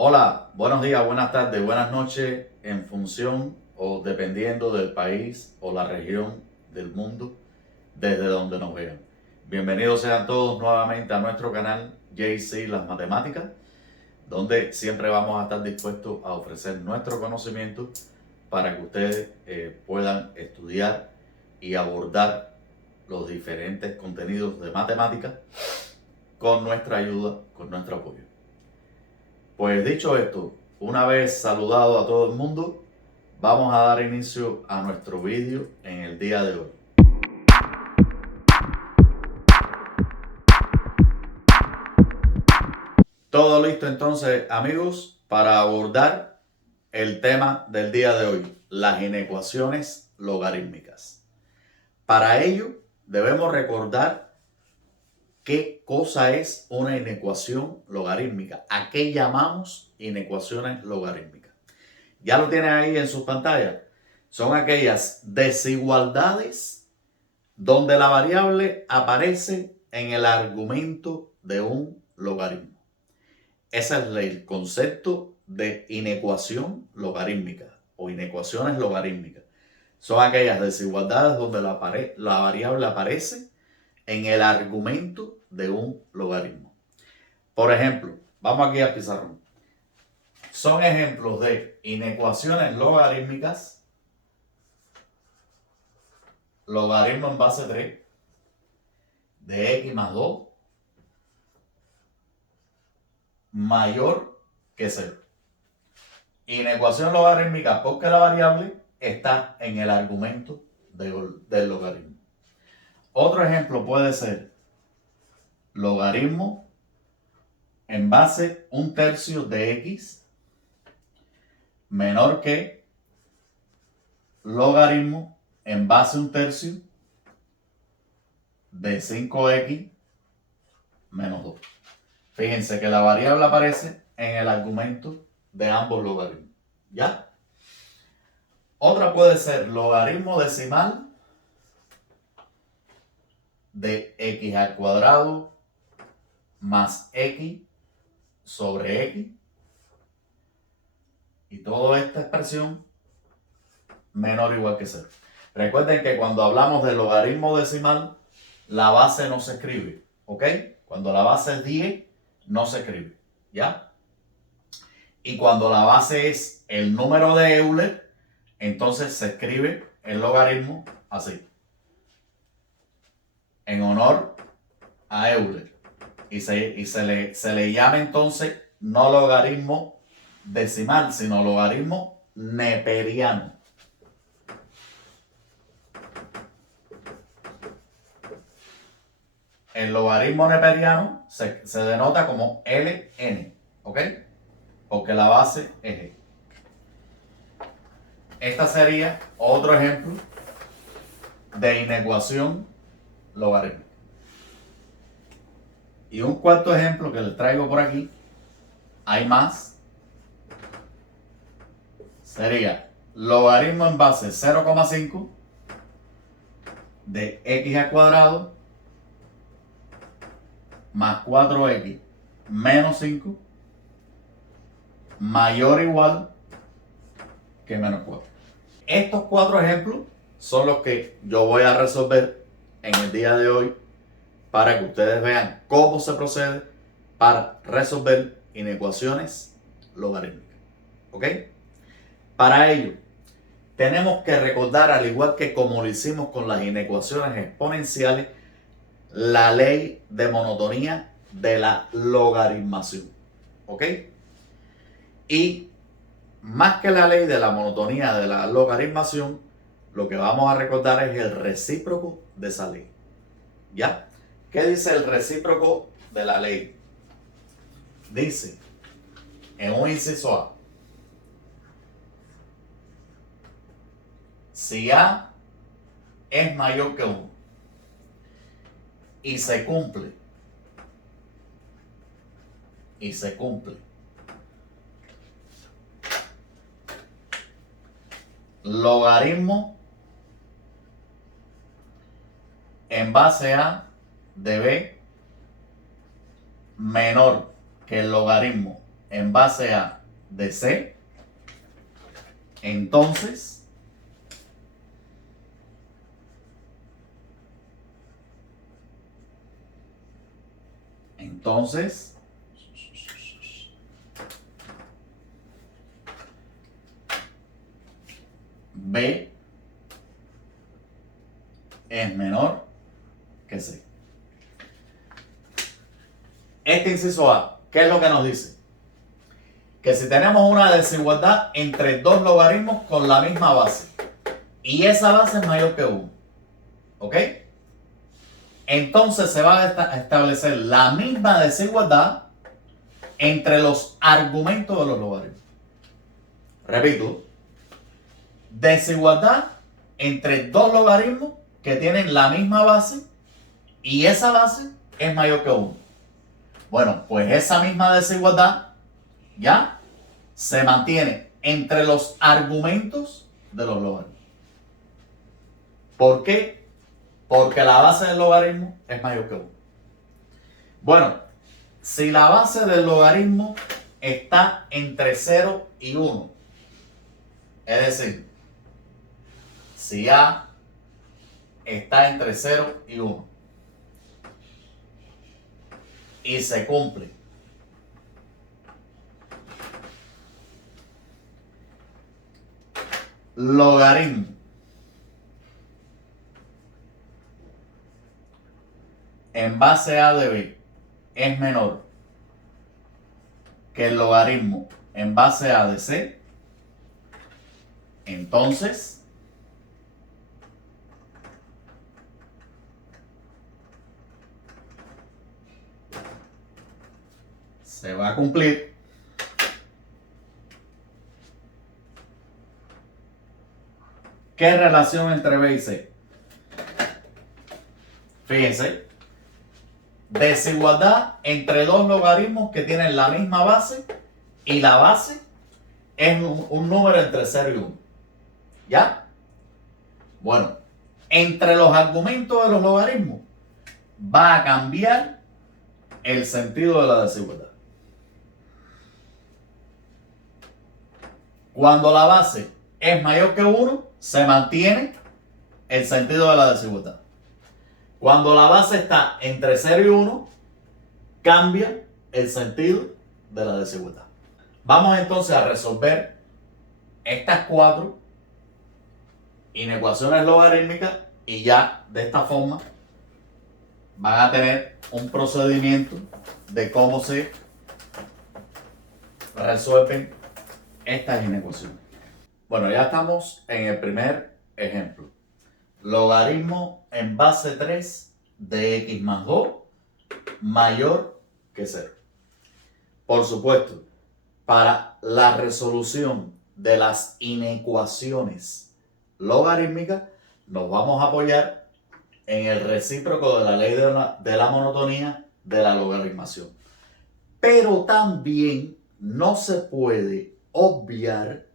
Hola, buenos días, buenas tardes, buenas noches, en función o dependiendo del país o la región del mundo desde donde nos vean. Bienvenidos sean todos nuevamente a nuestro canal JC Las Matemáticas, donde siempre vamos a estar dispuestos a ofrecer nuestro conocimiento para que ustedes puedan estudiar y abordar los diferentes contenidos de matemáticas con nuestra ayuda, con nuestro apoyo. Pues dicho esto, una vez saludado a todo el mundo, vamos a dar inicio a nuestro vídeo en el día de hoy. Todo listo entonces, amigos, para abordar el tema del día de hoy, las inecuaciones logarítmicas. Para ello, debemos recordar qué cosa es una inecuación logarítmica, a qué llamamos inecuaciones logarítmicas. Ya lo tienen ahí en sus pantallas. Son aquellas desigualdades donde la variable aparece en el argumento de un logaritmo. Ese es el concepto de inecuación logarítmica o inecuaciones logarítmicas. Son aquellas desigualdades donde la variable aparece en el argumento de un logaritmo. Por ejemplo, vamos aquí al pizarrón. Son ejemplos de inecuaciones logarítmicas. Logaritmo en base 3 de x más 2 mayor que 0. Inecuación logarítmica porque la variable está en el argumento del logaritmo. Otro ejemplo puede ser logaritmo en base 1/3 de x menor que logaritmo en base 1/3 de 5x menos 2. Fíjense que la variable aparece en el argumento de ambos logaritmos. ¿Ya? Otra puede ser logaritmo decimal de x al cuadrado más x sobre x. Y toda esta expresión menor o igual que 0. Recuerden que cuando hablamos de logaritmo decimal, la base no se escribe. ¿Ok? Cuando la base es 10, no se escribe. ¿Ya? Y cuando la base es el número de Euler, entonces se escribe el logaritmo así. En honor a Euler. Y se le llama entonces no logaritmo decimal, sino logaritmo neperiano. El logaritmo neperiano se denota como Ln, ¿ok? Porque la base es E. Esta sería otro ejemplo de inecuación logarítmica. Y un cuarto ejemplo que les traigo por aquí, hay más, sería logaritmo en base 0,5 de x al cuadrado más 4x menos 5 mayor o igual que menos 4. Estos cuatro ejemplos son los que yo voy a resolver en el día de hoy para que ustedes vean cómo se procede para resolver inecuaciones logarítmicas. ¿Ok? Para ello, tenemos que recordar, al igual que como lo hicimos con las inecuaciones exponenciales, la ley de monotonía de la logaritmación. ¿Ok? Y más que la ley de la monotonía de la logaritmación, lo que vamos a recordar es el recíproco de esa ley. ¿Ya? ¿Qué dice el recíproco de la ley? Dice, en un inciso A, si A es mayor que 1 y se cumple, logaritmo en base a de B menor que el logaritmo en base a de C, entonces B es menor que C. Este inciso A, ¿qué es lo que nos dice? Que si tenemos una desigualdad entre dos logaritmos con la misma base y esa base es mayor que 1, ¿ok? Entonces se va a establecer la misma desigualdad entre los argumentos de los logaritmos. Repito, desigualdad entre dos logaritmos que tienen la misma base y esa base es mayor que 1. Bueno, pues esa misma desigualdad ya se mantiene entre los argumentos de los logaritmos. ¿Por qué? Porque la base del logaritmo es mayor que 1. Bueno, si la base del logaritmo está entre 0 y 1, es decir, si A está entre 0 y 1 y se cumple logaritmo en base A de B es menor que el logaritmo en base A de C, entonces se va a cumplir ¿qué relación entre B y C? Fíjense, desigualdad entre dos logaritmos que tienen la misma base y la base es un número entre 0 y 1. ¿Ya? Bueno, entre los argumentos de los logaritmos va a cambiar el sentido de la desigualdad. Cuando la base es mayor que 1, se mantiene el sentido de la desigualdad. Cuando la base está entre 0 y 1, cambia el sentido de la desigualdad. Vamos entonces a resolver estas 4 inecuaciones logarítmicas y ya de esta forma van a tener un procedimiento de cómo se resuelven estas inecuaciones. Bueno, ya estamos en el primer ejemplo. Logaritmo en base 3 de x más 2 mayor que 0. Por supuesto, para la resolución de las inecuaciones logarítmicas nos vamos a apoyar en el recíproco de la ley de la monotonía de la logaritmación. Pero también no se puede obviar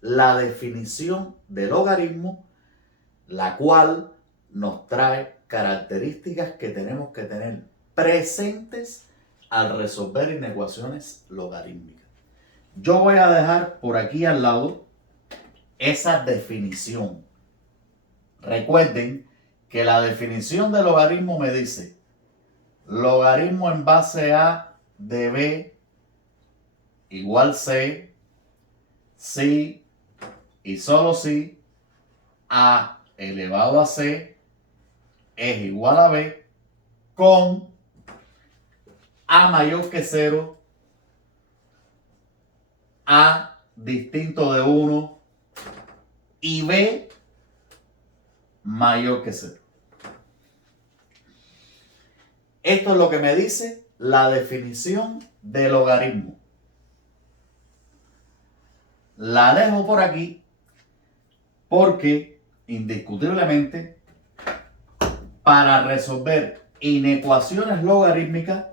la definición de logaritmo, la cual nos trae características que tenemos que tener presentes al resolver inecuaciones logarítmicas. Yo voy a dejar por aquí al lado esa definición. Recuerden que la definición de logaritmo me dice logaritmo en base a de b igual c, si y solo si a elevado a c es igual a b con a mayor que 0, a distinto de 1 y b mayor que 0. Esto es lo que me dice la definición de logaritmo. La dejo por aquí porque indiscutiblemente para resolver inecuaciones logarítmicas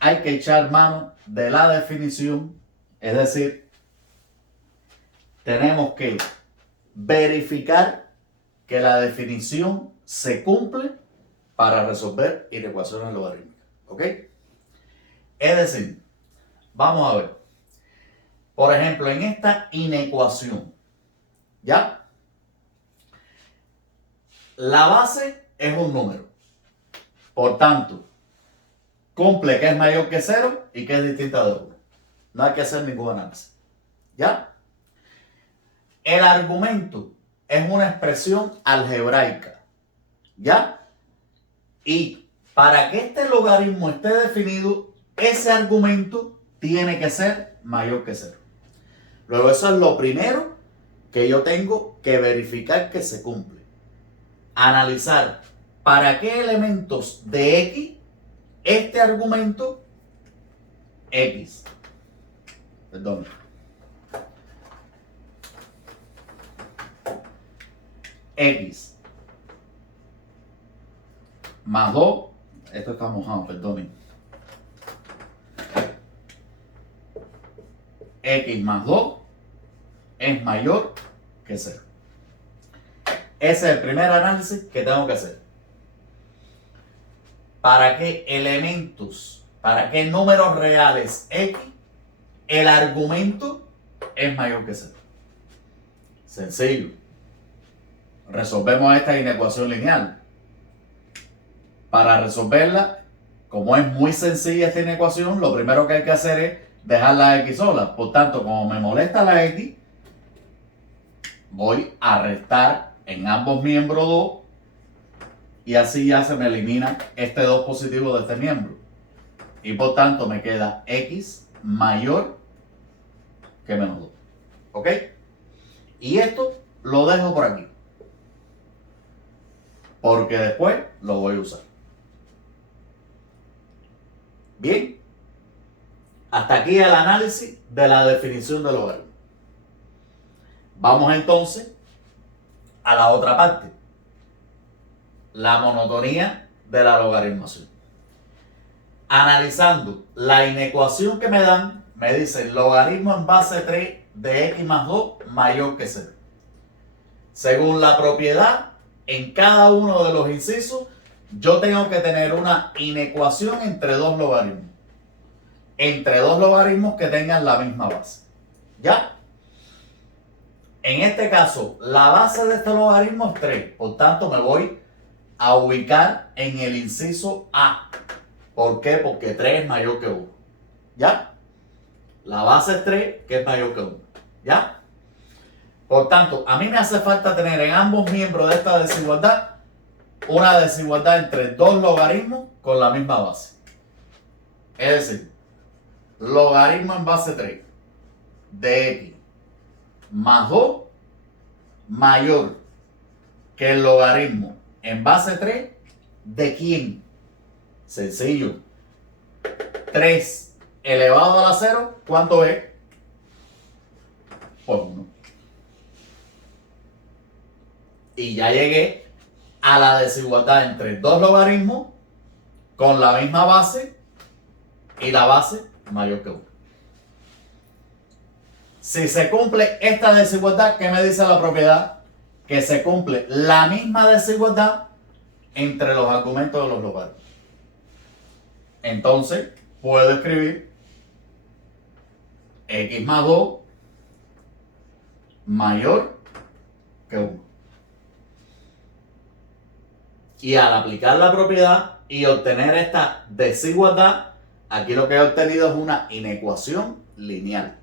hay que echar mano de la definición, es decir, tenemos que verificar que la definición se cumple para resolver inecuaciones logarítmicas. ¿Ok? Es decir, vamos a ver. Por ejemplo, en esta inecuación, ¿ya? La base es un número. Por tanto, cumple que es mayor que 0 y que es distinta de 1. No hay que hacer ningún análisis. ¿Ya? El argumento es una expresión algebraica. ¿Ya? Y para que este logaritmo esté definido, ese argumento tiene que ser mayor que 0. Luego eso es lo primero que yo tengo que verificar que se cumple. Analizar para qué elementos de X este argumento X. Perdón. X más 2. Esto está mojado, perdonen. X más 2 es mayor que 0. Ese es el primer análisis que tengo que hacer. ¿Para qué elementos, para qué números reales X el argumento es mayor que 0? Sencillo. Resolvemos esta inecuación lineal. Para resolverla, como es muy sencilla esta inecuación, lo primero que hay que hacer es dejar la X sola. Por tanto, como me molesta la X, voy a restar en ambos miembros 2 y así ya se me elimina este 2 positivo de este miembro. Y por tanto me queda X mayor que menos 2. ¿Ok? Y esto lo dejo por aquí, porque después lo voy a usar. Bien, hasta aquí el análisis de la definición del logaritmo. Vamos entonces a la otra parte, la monotonía de la logaritmación. Analizando la inecuación que me dan, me dice logaritmo en base 3 de x más 2 mayor que 0. Según la propiedad, en cada uno de los incisos, yo tengo que tener una inecuación entre dos logaritmos. Entre dos logaritmos que tengan la misma base. ¿Ya? En este caso, la base de este logaritmo es 3. Por tanto, me voy a ubicar en el inciso A. ¿Por qué? Porque 3 es mayor que 1. ¿Ya? La base es 3, que es mayor que 1. ¿Ya? Por tanto, a mí me hace falta tener en ambos miembros de esta desigualdad una desigualdad entre dos logaritmos con la misma base. Es decir, logaritmo en base 3 de x más 2 mayor que el logaritmo en base 3 de quién. Sencillo. 3 elevado a la 0, ¿cuánto es? Pues 1. Y ya llegué a la desigualdad entre dos logaritmos con la misma base y la base mayor que 1. Si se cumple esta desigualdad, ¿qué me dice la propiedad? Que se cumple la misma desigualdad entre los argumentos de los logaritmos. Entonces, puedo escribir x más 2 mayor que 1. Y al aplicar la propiedad y obtener esta desigualdad, aquí lo que he obtenido es una inecuación lineal.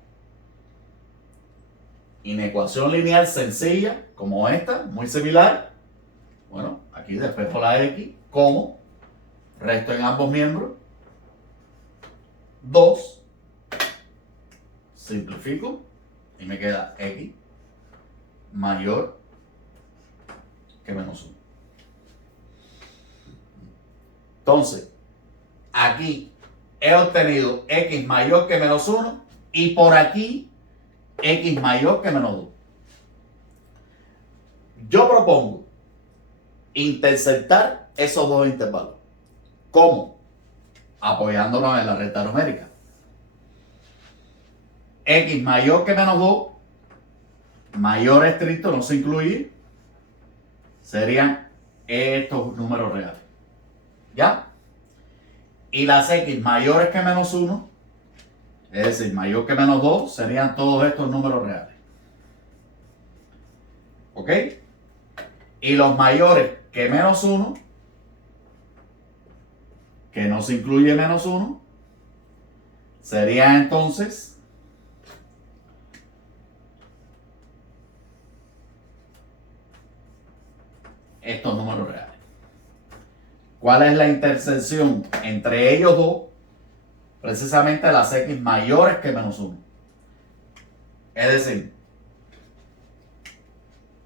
Inecuación lineal sencilla, como esta, muy similar. Bueno, aquí despejo la x, como resto en ambos miembros 2, simplifico y me queda x mayor que menos 1. Entonces, aquí he obtenido x mayor que menos 1 y por aquí x mayor que menos 2. Yo propongo interceptar esos dos intervalos. ¿Cómo? Apoyándonos en la recta numérica. X mayor que menos 2, mayor estricto, no se incluye, serían estos números reales. ¿Ya? y las x mayores que menos 1, es decir, mayor que menos 2, serían todos estos números reales. ¿Ok? Y los mayores que menos 1, que no se incluye menos 1, serían entonces estos números reales. ¿Cuál es la intersección entre ellos dos? Precisamente las x mayores que menos 1. Es decir,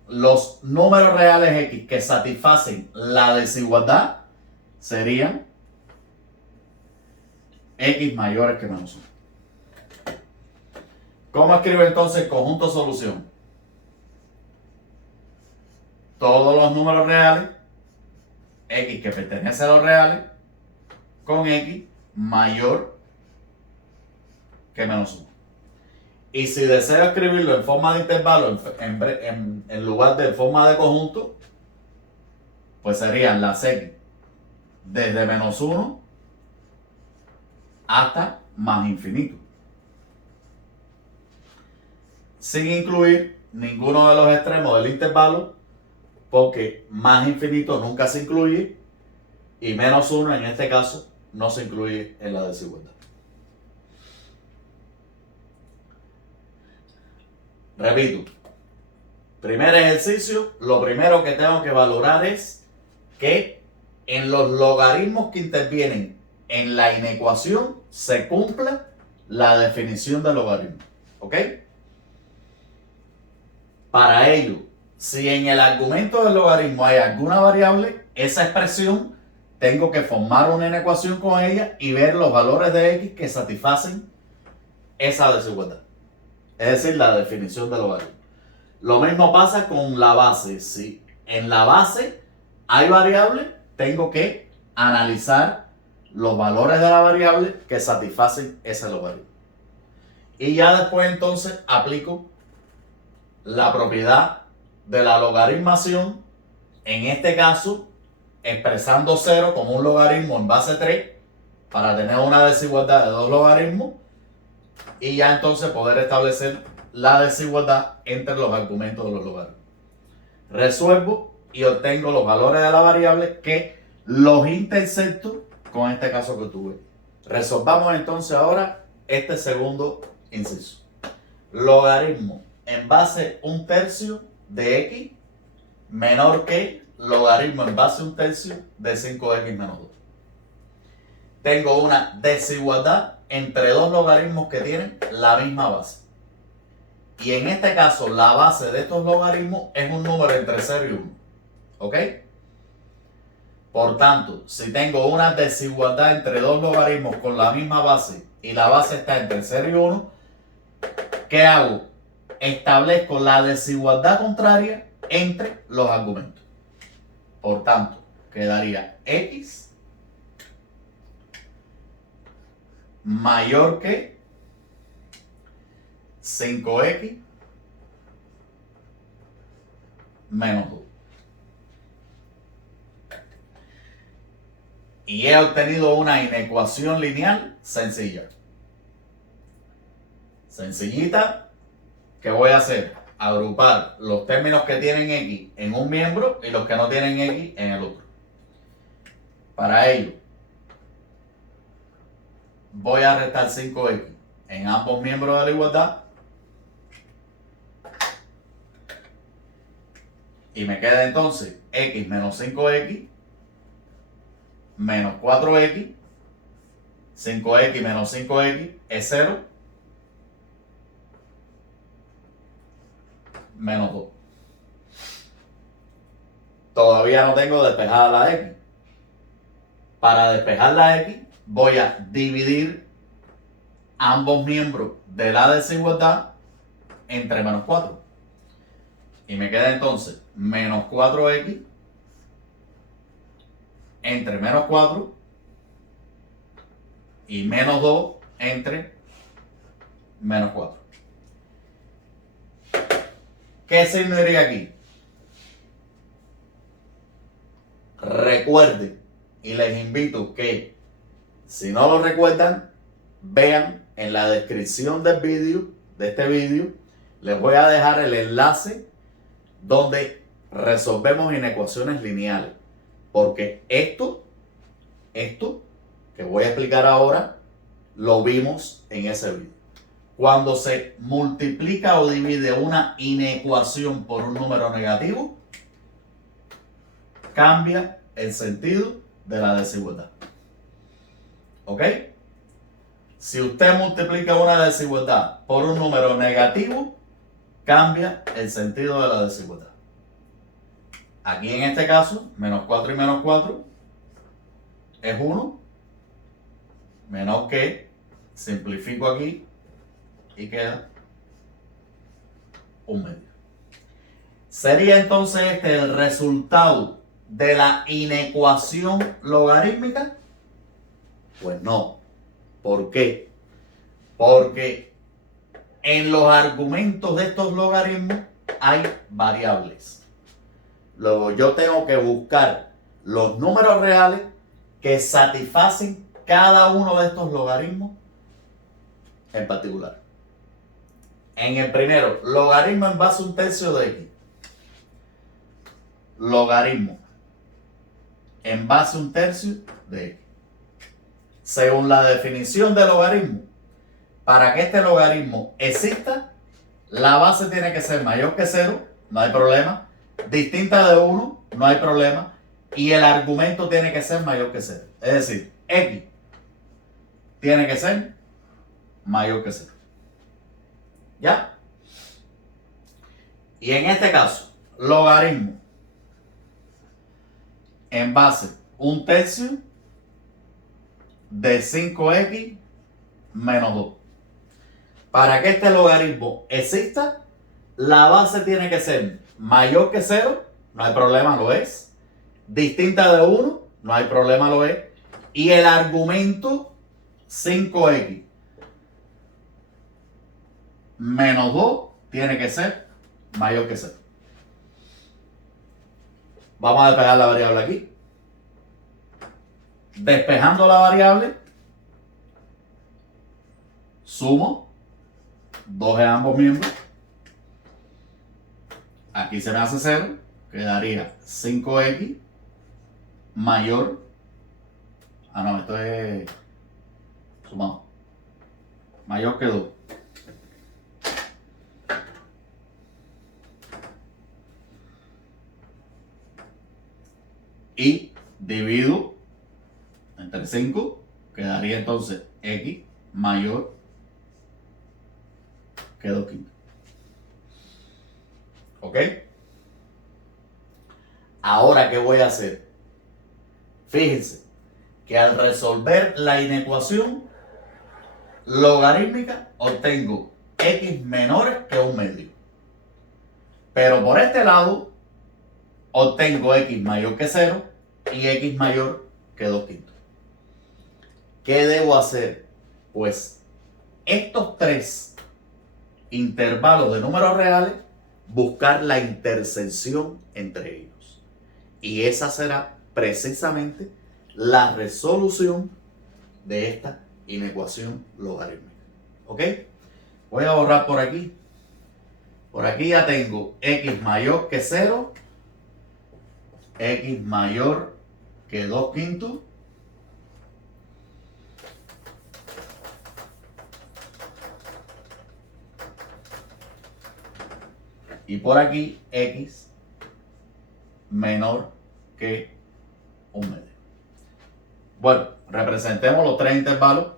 los números reales x que satisfacen la desigualdad serían x mayores que menos 1. ¿Cómo escribo entonces el conjunto solución? Todos los números reales, x que pertenece a los reales, con x mayor que menos 1. Y si deseo escribirlo en forma de intervalo en lugar de forma de conjunto, pues serían las x desde menos 1 hasta más infinito, sin incluir ninguno de los extremos del intervalo, porque más infinito nunca se incluye y menos 1 en este caso no se incluye en la desigualdad. Repito, primer ejercicio, lo primero que tengo que valorar es que en los logaritmos que intervienen en la inecuación se cumpla la definición de logaritmo. ¿Ok? Para ello, si en el argumento del logaritmo hay alguna variable, esa expresión tengo que formar una inecuación con ella y ver los valores de x que satisfacen esa desigualdad. Es decir, la definición de logaritmo. Lo mismo pasa con la base. Si en la base hay variable, tengo que analizar los valores de la variable que satisfacen ese logaritmo. Y ya después entonces aplico la propiedad de la logaritmación, en este caso expresando 0 como un logaritmo en base 3 para tener una desigualdad de dos logaritmos y ya entonces poder establecer la desigualdad entre los argumentos de los logaritmos. Resuelvo y obtengo los valores de la variable que los intersecto con este caso que tuve. Resolvamos entonces ahora este segundo inciso. Logaritmo en base 1/3 de x menor que logaritmo en base 1/3 de 5x menos 2. Tengo una desigualdad entre dos logaritmos que tienen la misma base. Y en este caso, la base de estos logaritmos es un número entre 0 y 1. ¿Ok? Por tanto, si tengo una desigualdad entre dos logaritmos con la misma base y la base está entre 0 y 1, ¿qué hago? Establezco la desigualdad contraria entre los argumentos. Por tanto, quedaría x mayor que 5x menos 2. Y he obtenido una inecuación lineal sencilla. Sencillita, ¿qué voy a hacer? Agrupar los términos que tienen x en un miembro y los que no tienen x en el otro. Para ello, voy a restar 5x en ambos miembros de la igualdad y me queda entonces x menos 5x menos 4x, 5x menos 5x es 0, menos 2. Todavía no tengo despejada la x. Para despejar la x voy a dividir ambos miembros de la desigualdad entre menos 4. Y me queda entonces menos 4x entre menos 4 y menos 2 entre menos 4. ¿Qué signo iría aquí? Recuerden y les invito que Si no lo recuerdan, vean en la descripción del vídeo, de este vídeo, les voy a dejar el enlace donde resolvemos inecuaciones lineales. Porque esto que voy a explicar ahora, lo vimos en ese vídeo. Cuando se multiplica o divide una inecuación por un número negativo, cambia el sentido de la desigualdad. ¿Ok? Si usted multiplica una desigualdad por un número negativo, cambia el sentido de la desigualdad. Aquí en este caso, menos 4 y menos 4 es 1, menos que, simplifico aquí y queda 1 medio. ¿Sería entonces este el resultado de la inecuación logarítmica? Pues no. ¿Por qué? Porque en los argumentos de estos logaritmos hay variables. Luego yo tengo que buscar los números reales que satisfacen cada uno de estos logaritmos en particular. En el primero, logaritmo en base a 1/3 de x. Logaritmo en base a 1/3 de x. Según la definición de logaritmo, para que este logaritmo exista, la base tiene que ser mayor que 0, no hay problema. Distinta de 1, no hay problema. Y el argumento tiene que ser mayor que 0. Es decir, x tiene que ser mayor que 0. ¿Ya? Y en este caso, logaritmo en base 1/3 de 5x menos 2. Para que este logaritmo exista, la base tiene que ser mayor que 0, no hay problema, lo es. Distinta de 1, no hay problema, lo es. Y el argumento 5x menos 2 tiene que ser mayor que 0. Vamos a despejar la variable aquí. Despejando la variable, sumo 2 en ambos miembros. Aquí se me hace 0, quedaría 5x mayor. No, esto es sumado. Mayor que 2. Y divido entre 5, quedaría entonces x mayor que 2/5. ¿Ok? Ahora, ¿qué voy a hacer? Fíjense que al resolver la inecuación logarítmica obtengo x menores que 1 medio. Pero por este lado obtengo x mayor que 0 y x mayor que 2/5. ¿Qué debo hacer? Pues estos tres intervalos de números reales, buscar la intersección entre ellos. Y esa será precisamente la resolución de esta inecuación logarítmica. ¿Ok? Voy a borrar por aquí. Por aquí ya tengo x mayor que 0, x mayor que 2/5, y por aquí x menor que 1 medio. Bueno, representemos los tres intervalos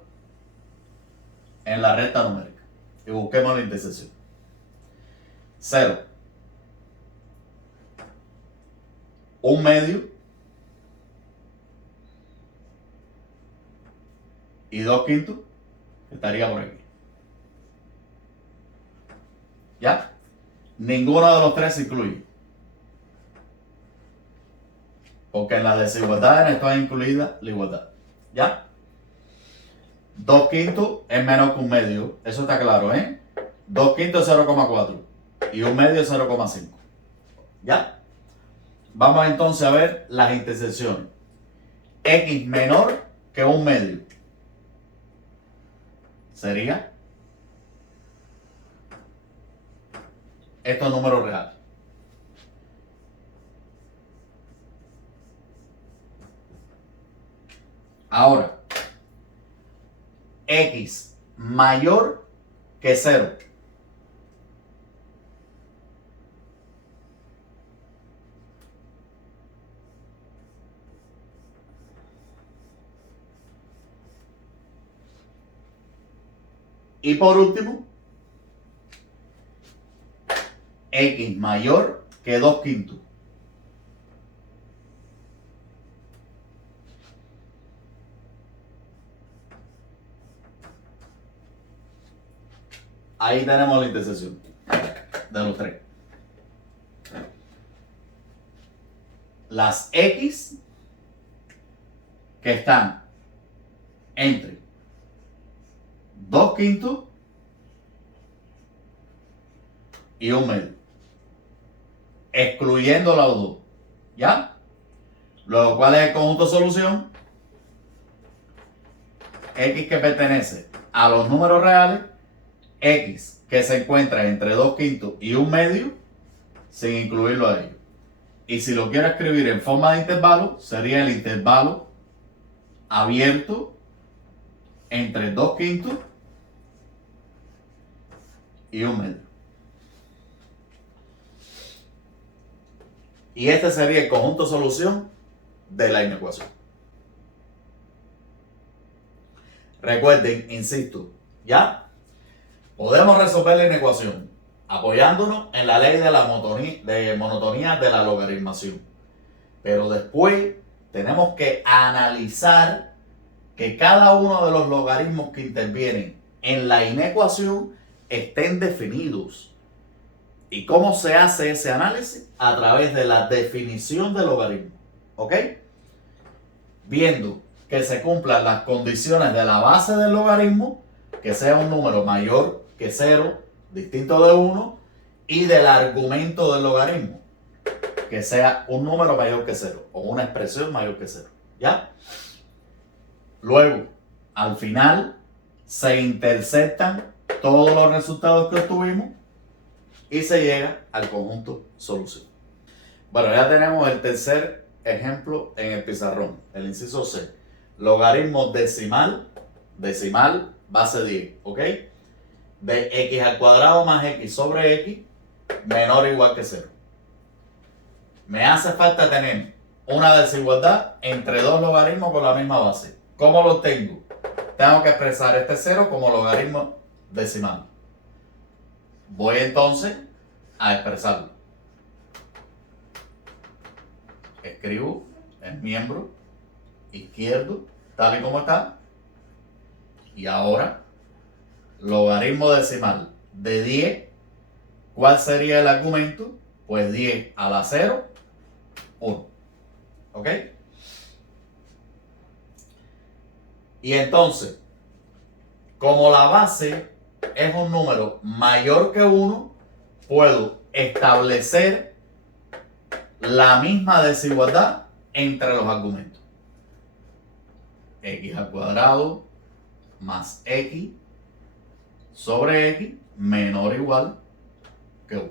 en la recta numérica y busquemos la intersección. 0, 1 medio y 2/5 estaría por aquí. ¿Ya? Ninguno de los tres se incluye. Porque en las desigualdades está incluida la igualdad. ¿Ya? 2/5 es menos que 1 medio. Eso está claro, ¿eh? 2/5 es 0,4 y 1 medio es 0,5. ¿Ya? Vamos entonces a ver las intersecciones. X menor que 1 medio. sería estos números reales. Ahora, x mayor que 0. Y por último, x mayor que 2/5. Ahí tenemos la intersección de los tres. Las x que están entre 2/5 y 1/2, excluyendo los dos, ¿ya? Luego, ¿cuál es el conjunto de solución? X que pertenece a los números reales, x que se encuentra entre 2/5 y 1/2, sin incluirlo a ellos. Y si lo quiero escribir en forma de intervalo, sería el intervalo abierto entre 2/5 y 1/2. Y este sería el conjunto de solución de la inecuación. Recuerden, insisto, ¿ya? Podemos resolver la inecuación apoyándonos en la ley de la monotonía de la logaritmación. Pero después tenemos que analizar que cada uno de los logaritmos que intervienen en la inecuación estén definidos. ¿Y cómo se hace ese análisis? A través de la definición del logaritmo. ¿Ok? Viendo que se cumplan las condiciones de la base del logaritmo, que sea un número mayor que 0, distinto de 1, y del argumento del logaritmo, que sea un número mayor que 0 o una expresión mayor que 0. ¿Ya? Luego, al final, se interceptan todos los resultados que obtuvimos y se llega al conjunto solución. Bueno, ya tenemos el tercer ejemplo en el pizarrón, el inciso C. Logaritmo decimal base 10, ¿ok? De x al cuadrado más x sobre x menor o igual que 0. Me hace falta tener una desigualdad entre dos logaritmos con la misma base. ¿Cómo lo tengo? Tengo que expresar este 0 como logaritmo decimal. Voy entonces a expresarlo. Escribo el miembro izquierdo tal y como está. Y ahora, logaritmo decimal de 10. ¿Cuál sería el argumento? Pues 10 a la 0, 1. ¿Ok? Y entonces, como la base es un número mayor que 1, puedo establecer la misma desigualdad entre los argumentos. X al cuadrado más x sobre x menor o igual que 1.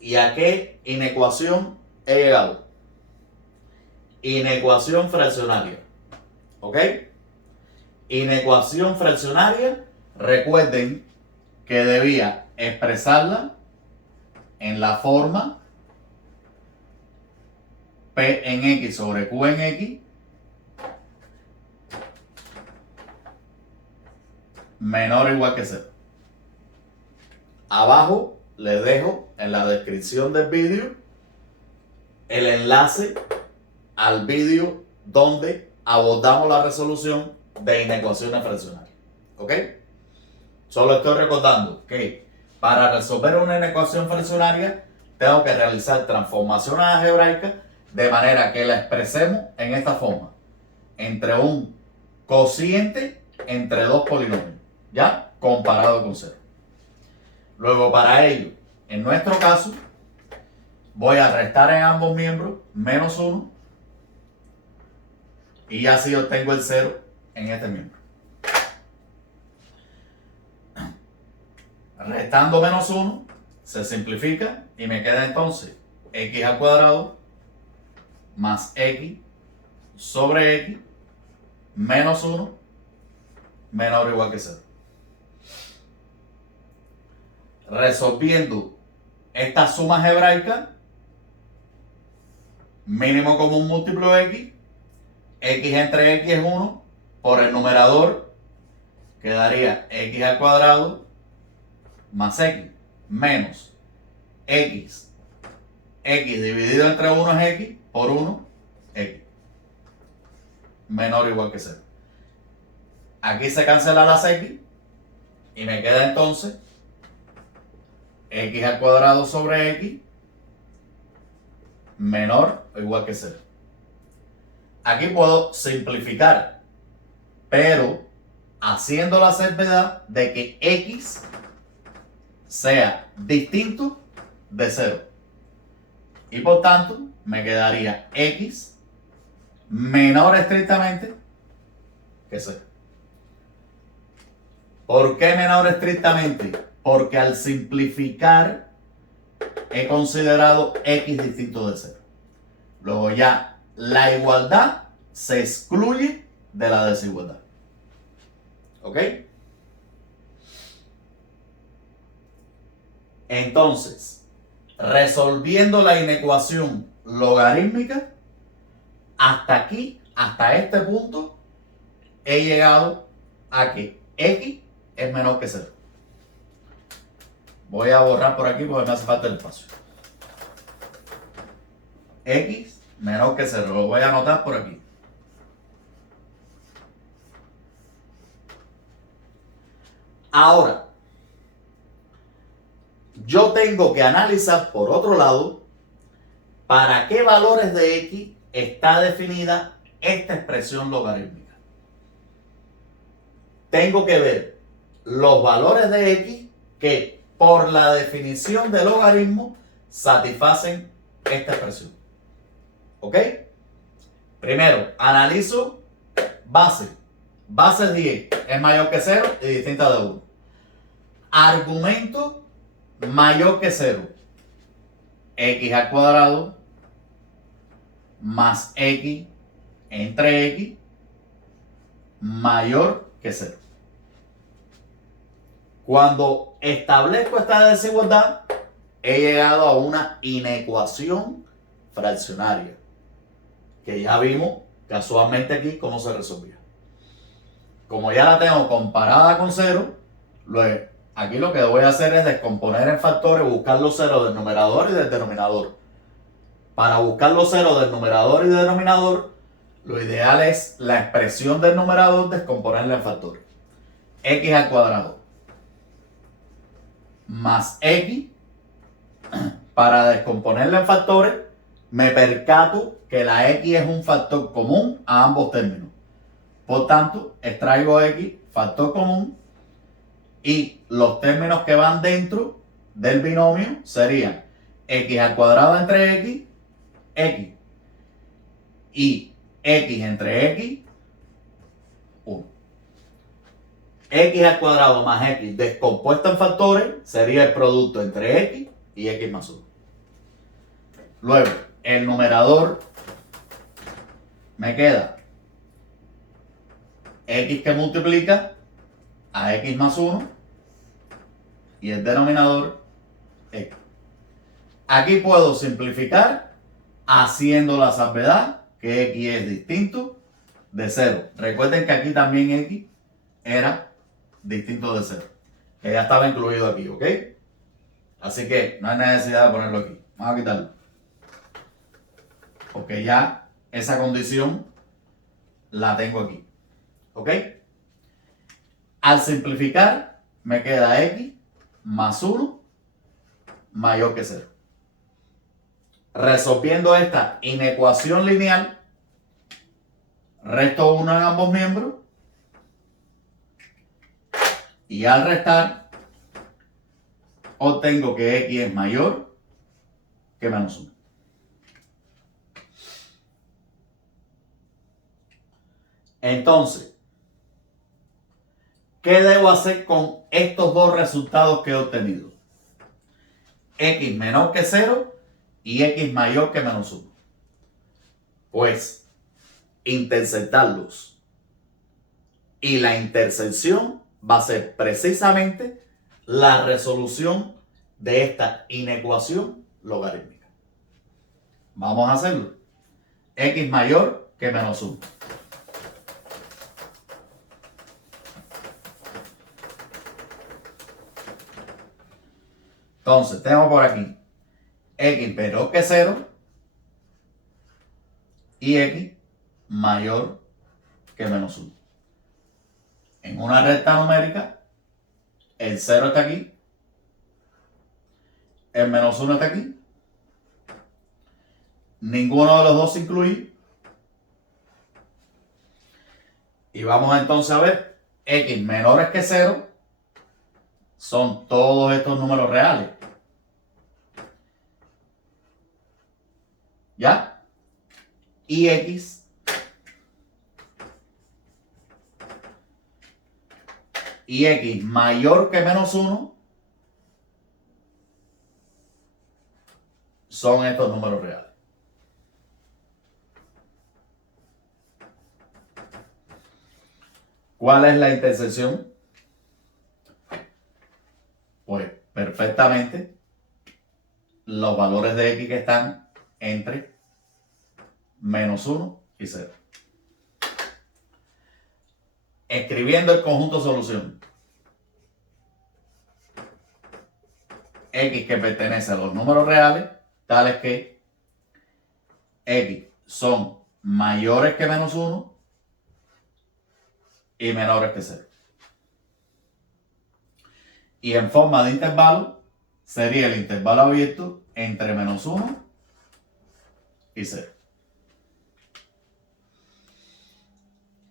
¿Y a qué inecuación he llegado? Inecuación fraccionaria. ¿Ok? Inecuación fraccionaria, recuerden que debía expresarla en la forma P en X sobre Q en X menor o igual que 0. Abajo les dejo en la descripción del vídeo el enlace al vídeo donde abordamos la resolución de inecuaciones fraccionarias. ¿Ok? Solo estoy recordando que para resolver una inecuación fraccionaria tengo que realizar transformaciones algebraicas de manera que la expresemos en esta forma: entre un cociente entre dos polinomios, ¿ya? Comparado con 0. Luego, para ello, en nuestro caso, voy a restar en ambos miembros menos 1 y así obtengo el 0 en este miembro. Restando menos 1, se simplifica y me queda entonces x al cuadrado más x sobre x menos 1 menor o igual que 0. Resolviendo esta suma algebraica, mínimo común múltiplo de x entre x es 1, por el numerador quedaría x al cuadrado más x menos x dividido entre 1 es x por 1 x menor o igual que 0. Aquí se cancelan las x y me queda entonces x al cuadrado sobre x menor o igual que 0. Aquí puedo simplificar, pero haciendo la salvedad de que x sea distinto de 0. Y por tanto, me quedaría x menor estrictamente que 0. ¿Por qué menor estrictamente? Porque al simplificar he considerado x distinto de 0. Luego ya la igualdad se excluye de la desigualdad. ¿Ok? Entonces, resolviendo la inecuación logarítmica, hasta aquí, hasta este punto, he llegado a que x es menor que 0. Voy a borrar por aquí porque me hace falta el espacio. X menor que 0. Lo voy a anotar por aquí. Ahora, yo tengo que analizar por otro lado para qué valores de x está definida esta expresión logarítmica. Tengo que ver los valores de x que por la definición de logaritmo satisfacen esta expresión. ¿Ok? Primero, analizo base. Base 10 es mayor que 0 y distinta de 1. Argumento mayor que 0. X al cuadrado más x entre x mayor que 0. Cuando establezco esta desigualdad, he llegado a una inecuación fraccionaria, que ya vimos casualmente aquí cómo se resolvía. Como ya la tengo comparada con 0, aquí lo que voy a hacer es descomponer en factores, buscar los ceros del numerador y del denominador. Para buscar los ceros del numerador y del denominador, lo ideal es la expresión del numerador descomponerla en factores. X al cuadrado más x, para descomponerla en factores, me percato que la x es un factor común a ambos términos. Por tanto, extraigo x, factor común, y los términos que van dentro del binomio serían x al cuadrado entre x, x, y x entre x, 1. X al cuadrado más x descompuesto en factores sería el producto entre x y x más 1. Luego, el numerador me queda x que multiplica a x más 1 y el denominador x. Aquí puedo simplificar haciendo la salvedad que x es distinto de 0. Recuerden que aquí también x era distinto de 0, que ya estaba incluido aquí, ¿ok? Así que no hay necesidad de ponerlo aquí. Vamos a quitarlo, porque ya esa condición la tengo aquí, ¿ok? Al simplificar me queda x más 1 mayor que 0. Resolviendo esta inecuación lineal, resto 1 en ambos miembros y al restar obtengo que x es mayor que menos 1. Entonces, ¿Qué debo hacer con estos dos resultados que he obtenido? X menor que 0 y X mayor que menos 1. Pues interceptarlos. Y la intersección va a ser precisamente la resolución de esta inecuación logarítmica. Vamos a hacerlo. X mayor que menos 1. Entonces, tengo por aquí X menor que 0 y X mayor que menos 1. En una recta numérica, el 0 está aquí, el menos 1 está aquí, ninguno de los dos se incluye. Y vamos entonces a ver, X menores que 0 son todos estos números reales. ¿Ya? Y X mayor que menos 1 son estos números reales. ¿Cuál es la intersección? Pues perfectamente los valores de X que están entre menos 1 y 0. Escribiendo el conjunto solución. X que pertenece a los números reales, tales que X son mayores que menos 1 y menores que 0. Y en forma de intervalo sería el intervalo abierto entre menos 1 y 0.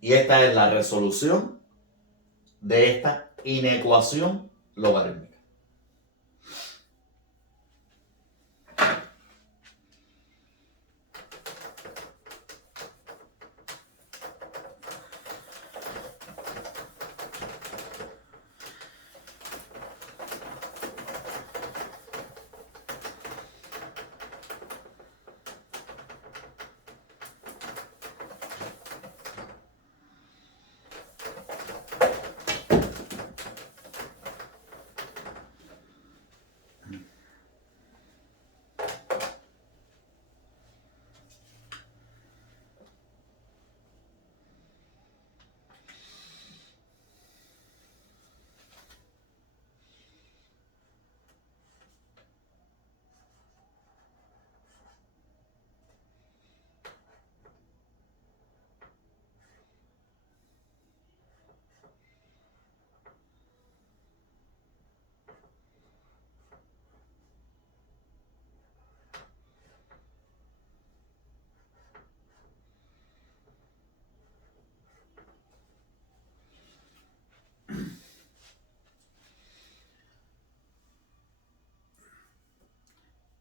Y esta es la resolución de esta inecuación logarítmica.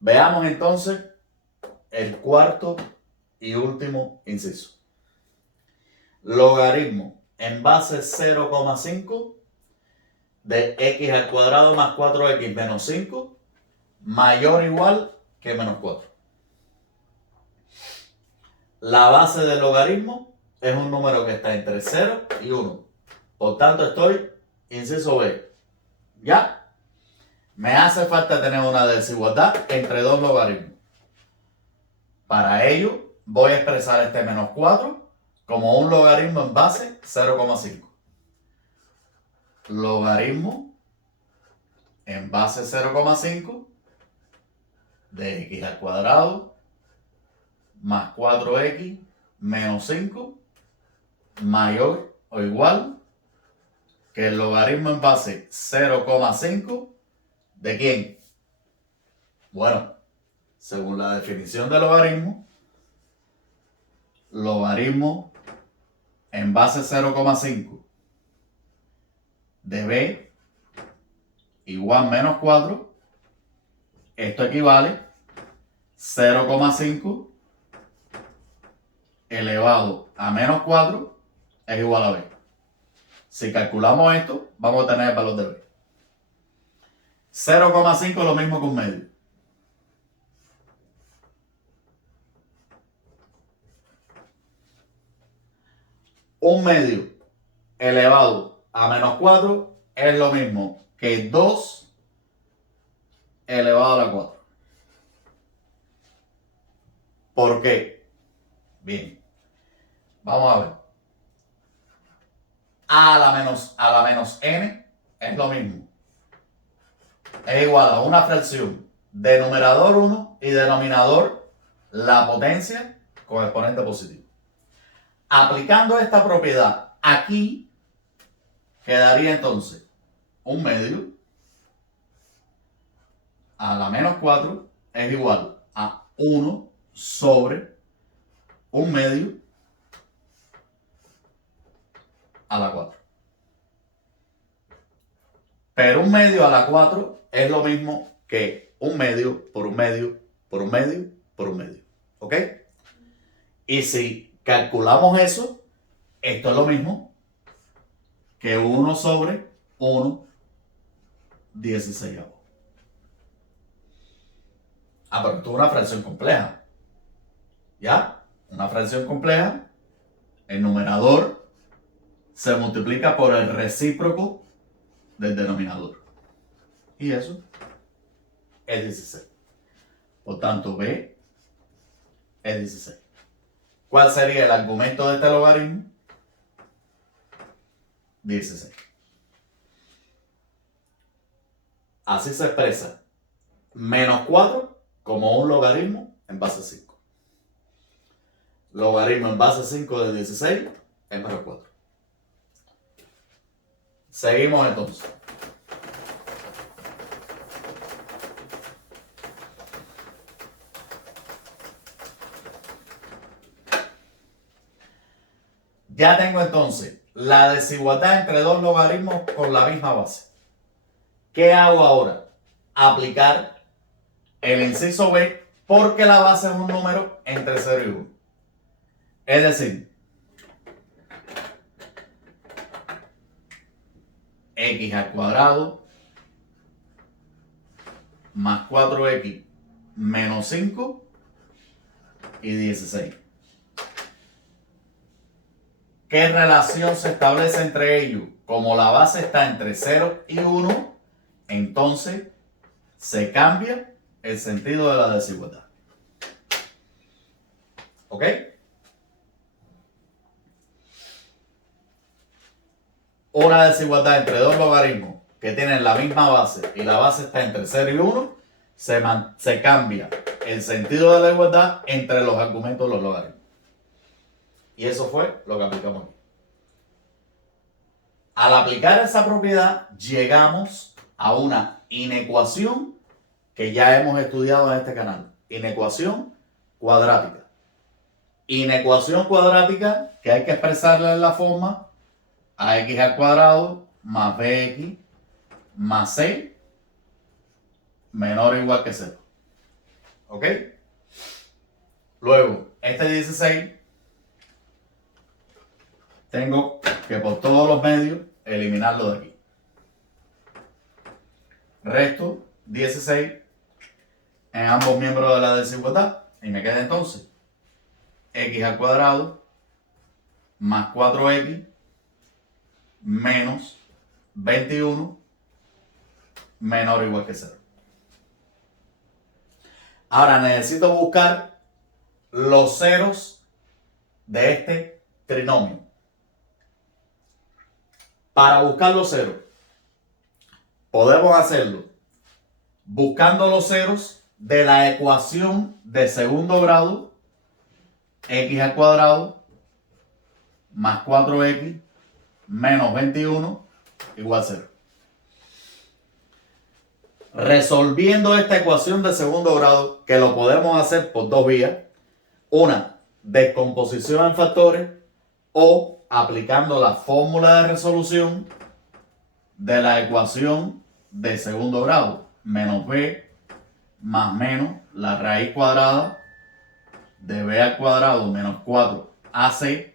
Veamos entonces el cuarto y último inciso. Logaritmo en base 0,5 de x al cuadrado más 4x menos 5 mayor o igual que menos 4. La base del logaritmo es un número que está entre 0 y 1. Por tanto, estoy inciso B. ¿Ya? Me hace falta tener una desigualdad entre dos logaritmos. Para ello, voy a expresar este menos 4 como un logaritmo en base 0,5. Logaritmo en base 0,5 de x al cuadrado más 4x menos 5 mayor o igual que el logaritmo en base 0,5 ¿de quién? Bueno, según la definición de logaritmo, logaritmo en base 0,5 de b igual menos 4, esto equivale 0,5 elevado a menos 4 es igual a b. Si calculamos esto, vamos a tener el valor de B. 0,5 es lo mismo que un medio. Un medio elevado a menos 4 es lo mismo que 2 elevado a la 4. ¿Por qué? Bien, vamos a ver. A la menos n es lo mismo. Es igual a una fracción de numerador 1 y denominador la potencia con exponente positivo. Aplicando esta propiedad aquí, quedaría entonces un medio a la menos 4 es igual a 1 sobre un medio a la 4. Pero un medio a la 4 es lo mismo que un medio por un medio por un medio por un medio. ¿Ok? Y si calculamos eso, esto es lo mismo que 1 sobre 1 16. Pero esto es una fracción compleja. ¿Ya? Una fracción compleja, el numerador se multiplica por el recíproco del denominador. Y eso es 16. Por tanto, B es 16. ¿Cuál sería el argumento de este logaritmo? 16. Así se expresa menos 4 como un logaritmo en base 5. Logaritmo en base 5 de 16 es menos 4. Seguimos entonces. Ya tengo entonces la desigualdad entre dos logaritmos con la misma base. ¿Qué hago ahora? Aplicar el inciso B porque la base es un número entre 0 y 1. Es decir, x al cuadrado más 4x menos 5 y 16. ¿Qué relación se establece entre ellos? Como la base está entre 0 y 1, entonces se cambia el sentido de la desigualdad. ¿Ok? Una desigualdad entre dos logaritmos que tienen la misma base y la base está entre 0 y 1, se cambia el sentido de la igualdad entre los argumentos de los logaritmos. Y eso fue lo que aplicamos aquí. Al aplicar esa propiedad, llegamos a una inecuación que ya hemos estudiado en este canal. Inecuación cuadrática. Inecuación cuadrática que hay que expresarla en la forma ax al cuadrado más bx más c menor o igual que 0. ¿Ok? Luego, este 16 tengo que por todos los medios eliminarlo de aquí. Resto 16 en ambos miembros de la desigualdad y me queda entonces x al cuadrado más 4x menos 21 menor o igual que 0. Ahora necesito buscar los ceros de este trinomio. Para buscar los ceros, podemos hacerlo buscando los ceros de la ecuación de segundo grado, x al cuadrado más 4x menos 21 igual 0. Resolviendo esta ecuación de segundo grado, que lo podemos hacer por dos vías, una, descomposición en factores o aplicando la fórmula de resolución de la ecuación de segundo grado, menos b más menos la raíz cuadrada de b al cuadrado menos 4ac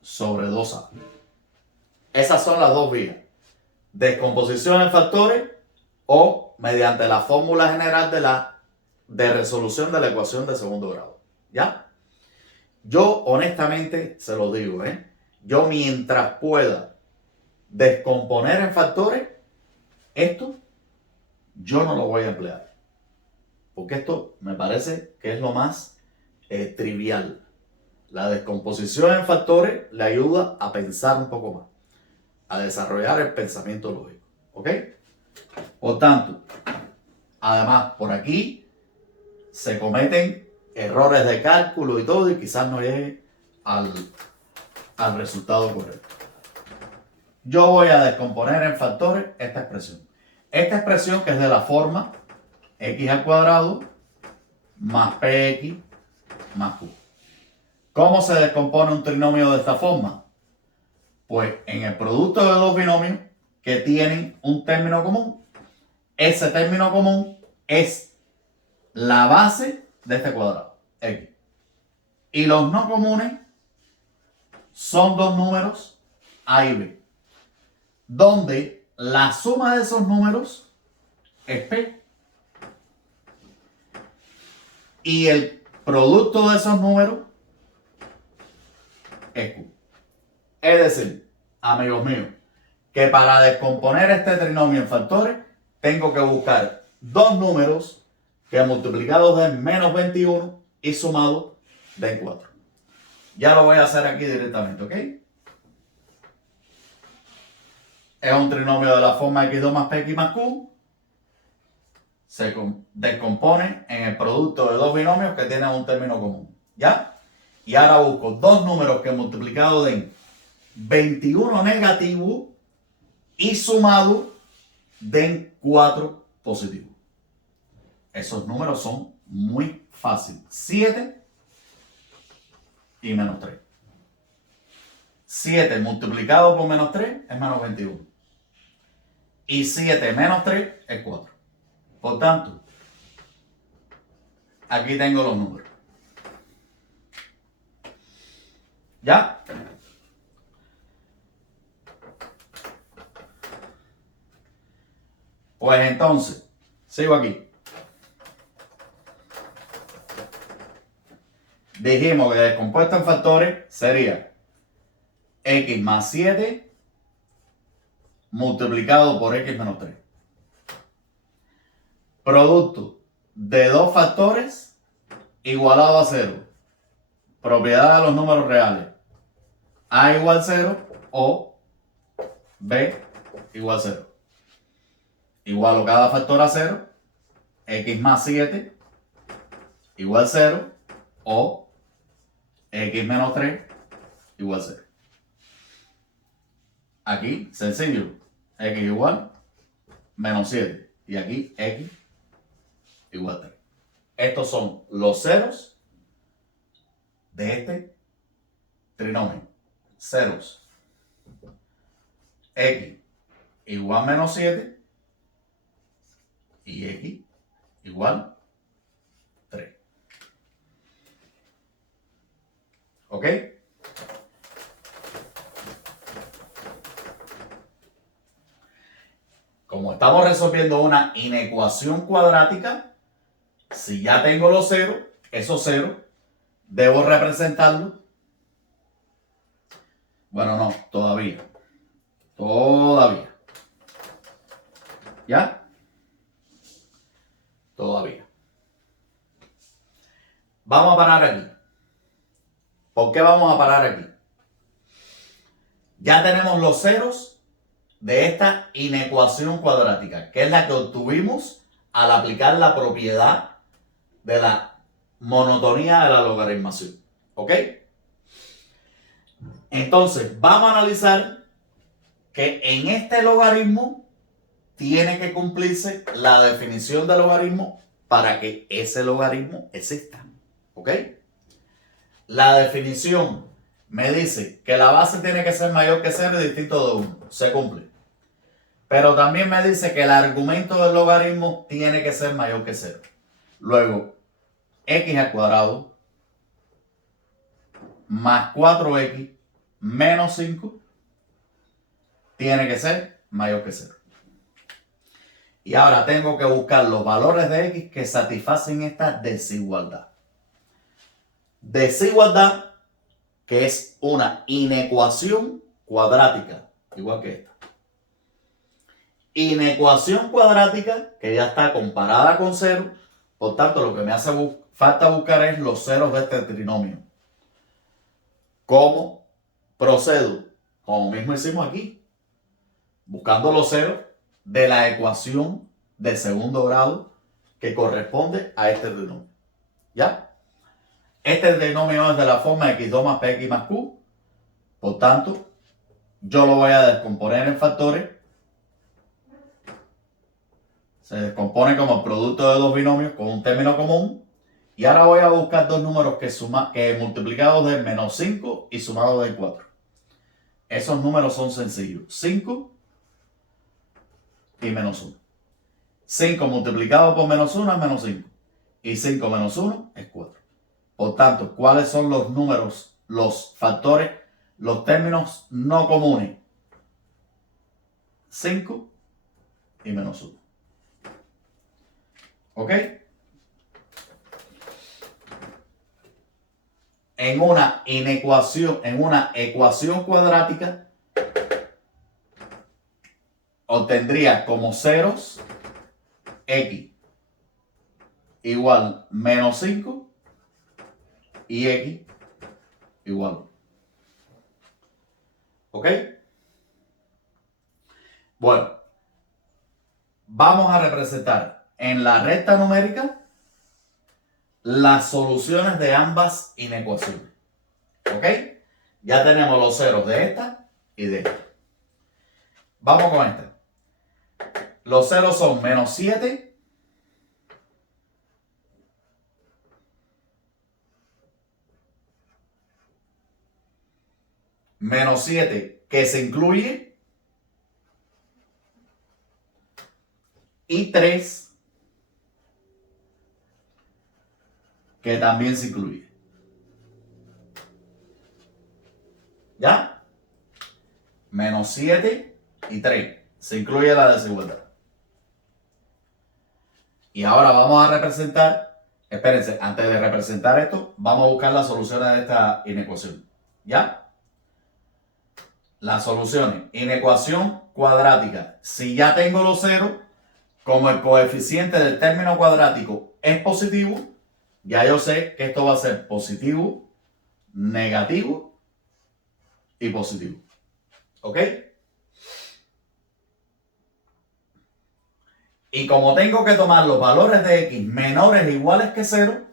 sobre 2a. Esas son las dos vías. Descomposición en factores o mediante la fórmula general de resolución de la ecuación de segundo grado. ¿Ya? Yo honestamente se lo digo, yo mientras pueda descomponer en factores, esto yo no lo voy a emplear. Porque esto me parece que es lo más trivial. La descomposición en factores le ayuda a pensar un poco más, a desarrollar el pensamiento lógico. ¿Ok? Por tanto, además, por aquí se cometen errores de cálculo y todo, y quizás no llegue al resultado correcto. Yo voy a descomponer en factores esta expresión. Esta expresión, que es de la forma x al cuadrado más px más q. ¿Cómo se descompone un trinomio de esta forma? Pues en el producto de dos binomios que tienen un término común. Ese término común es la base de este cuadrado, x. Y los no comunes son dos números a y b, donde la suma de esos números es p. Y el producto de esos números es q. Es decir, amigos míos, que para descomponer este trinomio en factores, tengo que buscar dos números que multiplicados den menos 21 y sumados den 4. Ya lo voy a hacer aquí directamente, ¿ok? Es un trinomio de la forma x2 más px más q. Se descompone en el producto de dos binomios que tienen un término común. ¿Ya? Y ahora busco dos números que multiplicados den 21 negativo y sumado den 4 positivo. Esos números son muy fáciles. 7 y menos 3. 7 multiplicado por menos 3 es menos 21. Y 7 menos 3 es 4. Por tanto, aquí tengo los números. ¿Ya? Pues entonces, sigo aquí. Dijimos que descompuesto en factores sería x más 7 multiplicado por x menos 3. Producto de dos factores igualado a 0. Propiedad de los números reales. A igual 0 o B igual 0. Igualo cada factor a 0. X más 7 igual 0 o x menos 3 igual 0. Aquí, sencillo. X igual menos 7. Y aquí x igual 3. Estos son los ceros de este trinomio. Ceros. X igual menos 7 y x igual 3. ¿Ok? Como estamos resolviendo una inecuación cuadrática, si ya tengo los ceros, esos ceros, debo representarlos. Bueno, no, todavía. Todavía. ¿Ya? Todavía. Vamos a parar aquí. ¿Por qué vamos a parar aquí? Ya tenemos los ceros de esta inecuación cuadrática, que es la que obtuvimos al aplicar la propiedad de la monotonía de la logaritmación. ¿Ok? Entonces, vamos a analizar que en este logaritmo tiene que cumplirse la definición de logaritmo para que ese logaritmo exista. ¿Ok? La definición me dice que la base tiene que ser mayor que 0 y distinto de 1. Se cumple. Pero también me dice que el argumento del logaritmo tiene que ser mayor que 0. Luego, x al cuadrado más 4x menos 5 tiene que ser mayor que 0. Y ahora tengo que buscar los valores de x que satisfacen esta desigualdad. Desigualdad que es una inecuación cuadrática, igual que esta. Inecuación cuadrática que ya está comparada con 0, por tanto lo que me hace falta buscar es los ceros de este trinomio. ¿Cómo procedo? Como mismo hicimos aquí, buscando los ceros de la ecuación de segundo grado que corresponde a este trinomio. ¿Ya? Este trinomio es de la forma x2 más px más q. Por tanto, yo lo voy a descomponer en factores. Se descompone como el producto de dos binomios con un término común. Y ahora voy a buscar dos números que multiplicados de menos 5 y sumados de 4. Esos números son sencillos. 5 y menos 1. 5 multiplicado por menos 1 es menos 5. Y 5 menos 1 es 4. Por tanto, ¿cuáles son los números, los factores, los términos no comunes? 5 y menos 1. ¿Ok? En una ecuación cuadrática, obtendría como ceros x igual menos 5 y x igual 1. ¿Ok? Bueno, vamos a representar en la recta numérica las soluciones de ambas inecuaciones. ¿Ok? Ya tenemos los ceros de esta y de esta. Vamos con esta. Los ceros son menos 7, menos 7 que se incluye, y 3 que también se incluye. ¿Ya? Menos 7 y 3. Se incluye la desigualdad. Y ahora vamos a representar, espérense, antes de representar esto, vamos a buscar las soluciones de esta inecuación. ¿Ya? Las soluciones. Inecuación cuadrática. Si ya tengo los ceros, como el coeficiente del término cuadrático es positivo, ya yo sé que esto va a ser positivo, negativo y positivo. ¿Ok? Y como tengo que tomar los valores de x menores o iguales que 0,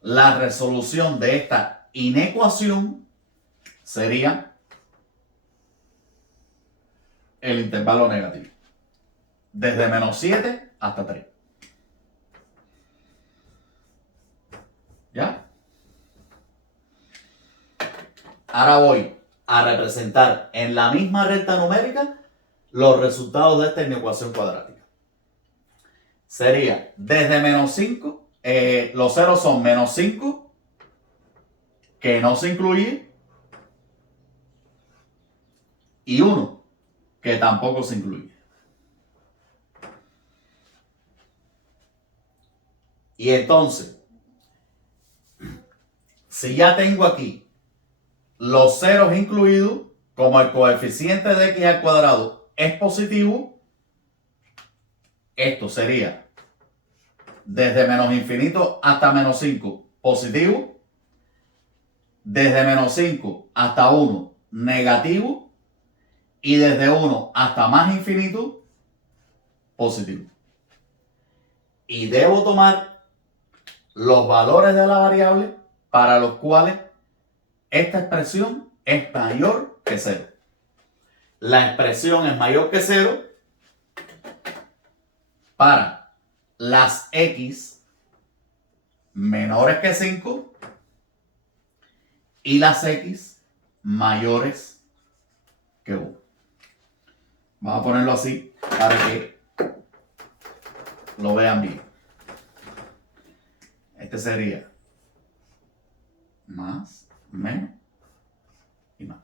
la resolución de esta inecuación sería el intervalo negativo. Desde menos 7 hasta 3. ¿Ya? Ahora voy a representar en la misma recta numérica los resultados de esta inecuación cuadrática. Sería desde menos 5, los ceros son menos 5, que no se incluye, y 1, que tampoco se incluye. Y entonces, si ya tengo aquí los ceros incluidos, como el coeficiente de x al cuadrado es positivo, esto sería desde menos infinito hasta menos 5 positivo, desde menos 5 hasta 1 negativo, y desde 1 hasta más infinito positivo. Y debo tomar los valores de la variable para los cuales esta expresión es mayor que 0. La expresión es mayor que 0 para las x menores que 5 y las x mayores que 1. Vamos a ponerlo así para que lo vean bien. Este sería más, menos y más.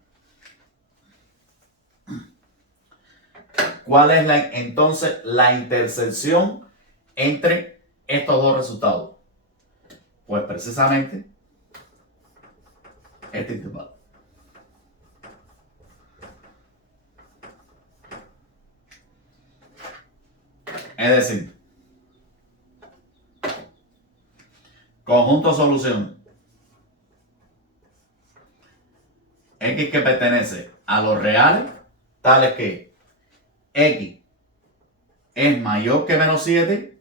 ¿Cuál es entonces la intersección entre estos dos resultados? Pues precisamente este intervalo. Es decir, conjunto solución X que pertenece a los reales, tales que X es mayor que menos 7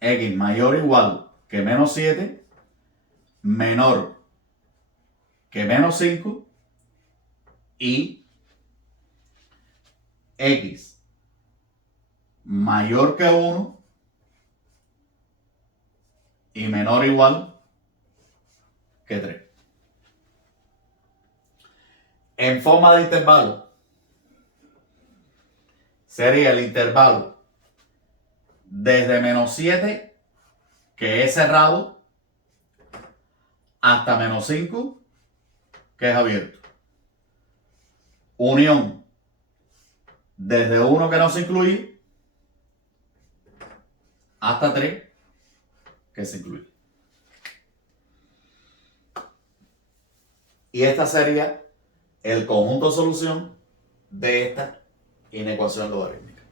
X mayor o igual que menos 7 menor que menos 5 y X mayor que 1 y menor o igual que 3. En forma de intervalo sería el intervalo desde menos 7, que es cerrado, hasta menos 5, que es abierto. Unión desde 1, que no se incluye, hasta 3, que se incluye. Y esta sería el conjunto solución de esta inecuación logarítmica.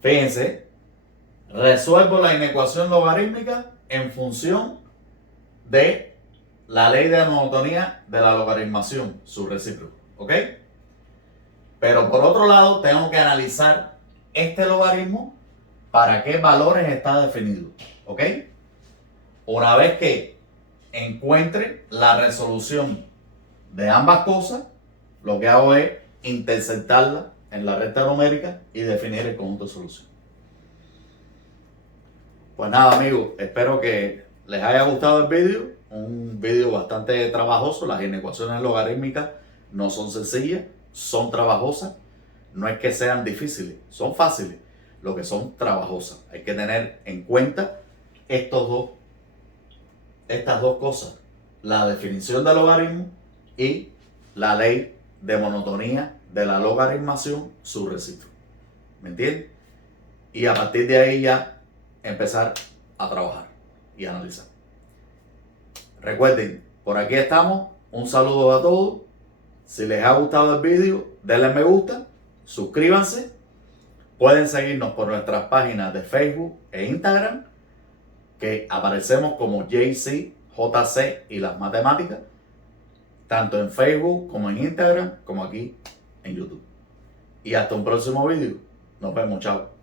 Fíjense, resuelvo la inecuación logarítmica en función de la ley de monotonía de la logaritmación, su recíproco, ¿ok? Pero por otro lado, tengo que analizar este logaritmo para qué valores está definido, ¿ok? Una vez que encuentre la resolución de ambas cosas, lo que hago es interceptarla en la recta numérica y definir el conjunto de solución. Pues nada, amigos, espero que les haya gustado el vídeo. Un vídeo bastante trabajoso. Las inecuaciones logarítmicas no son sencillas, son trabajosas. No es que sean difíciles, son fáciles. Lo que son trabajosas. Hay que tener en cuenta estas dos cosas: la definición del logaritmo y la ley de monotonía de la logaritmación, su recíproco. ¿Me entiendes? Y a partir de ahí ya empezar a trabajar y analizar. Recuerden, por aquí estamos. Un saludo a todos. Si les ha gustado el vídeo, denle me gusta, suscríbanse. Pueden seguirnos por nuestras páginas de Facebook e Instagram, que aparecemos como JC y las matemáticas, tanto en Facebook como en Instagram, como aquí en YouTube. Y hasta un próximo vídeo. Nos vemos, chao.